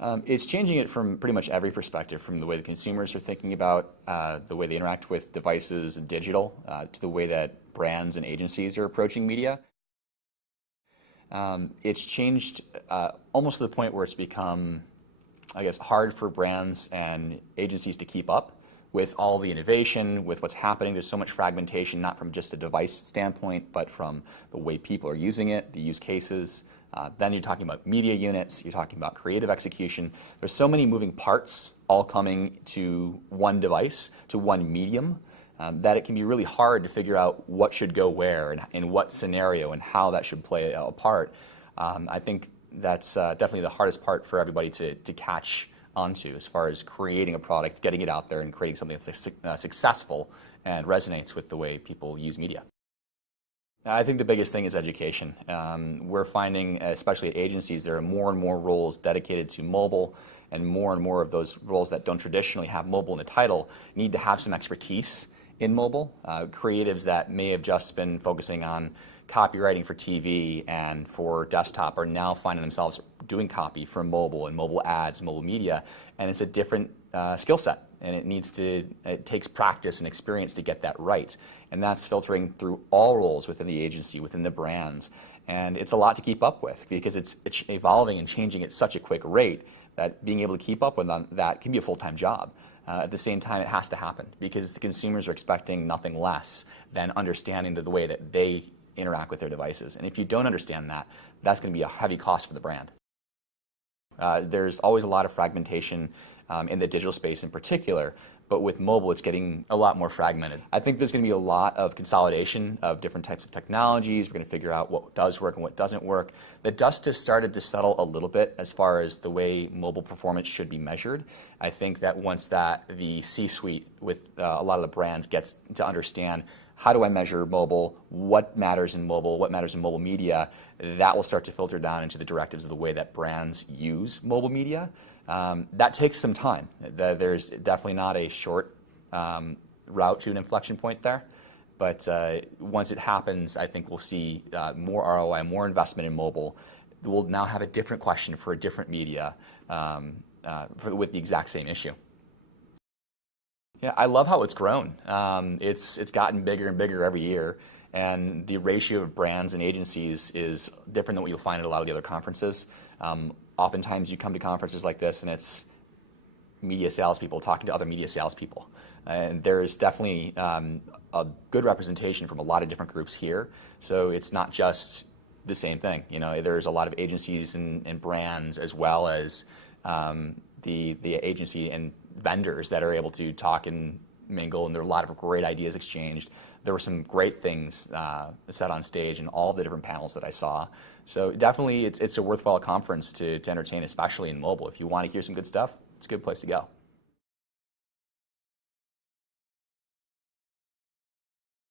It's changing it from pretty much every perspective, from the way the consumers are thinking about the way they interact with devices and digital, to the way that brands and agencies are approaching media. It's changed almost to the point where it's become, I guess, hard for brands and agencies to keep up with all the innovation, with what's happening. There's so much fragmentation, not from just a device standpoint, but from the way people are using it, the use cases. Then you're talking about media units, you're talking about creative execution. There's so many moving parts all coming to one device, to one medium, that it can be really hard to figure out what should go where and in what scenario and how that should play a part. I think that's definitely the hardest part for everybody to catch onto, as far as creating a product, getting it out there, and creating something that's successful and resonates with the way people use media. I think the biggest thing is education. We're finding, especially at agencies, there are more and more roles dedicated to mobile, and more of those roles that don't traditionally have mobile in the title need to have some expertise in mobile. Creatives that may have just been focusing on copywriting for TV and for desktop are now finding themselves doing copy for mobile and mobile ads, mobile media, and it's a different skill set. And it takes practice and experience to get that right. And that's filtering through all roles within the agency, within the brands. And it's a lot to keep up with, because it's evolving and changing at such a quick rate that being able to keep up with that can be a full-time job. At the same time, it has to happen, because the consumers are expecting nothing less than understanding the way that they interact with their devices. And if you don't understand that, that's going to be a heavy cost for the brand. There's always a lot of fragmentation in the digital space in particular, but with mobile it's getting a lot more fragmented. I think there's going to be a lot of consolidation of different types of technologies. We're going to figure out what does work and what doesn't work. The dust has started to settle a little bit as far as the way mobile performance should be measured. I think that once the C-suite with a lot of the brands gets to understand, how do I measure mobile, what matters in mobile, what matters in mobile media, that will start to filter down into the directives of the way that brands use mobile media. That takes some time. There's definitely not a short route to an inflection point there. But once it happens, I think we'll see more ROI, more investment in mobile. We'll now have a different question for a different media with the exact same issue. Yeah, I love how it's grown. It's gotten bigger and bigger every year, and the ratio of brands and agencies is different than what you'll find at a lot of the other conferences. Oftentimes you come to conferences like this and it's media salespeople talking to other media salespeople. And there's definitely a good representation from a lot of different groups here. So it's not just the same thing. You know, there's a lot of agencies and brands, as well as the agency and vendors that are able to talk and mingle, and there are a lot of great ideas exchanged. There were some great things said on stage in all the different panels that I saw. So definitely it's a worthwhile conference to entertain, especially in mobile. If you want to hear some good stuff, it's a good place to go.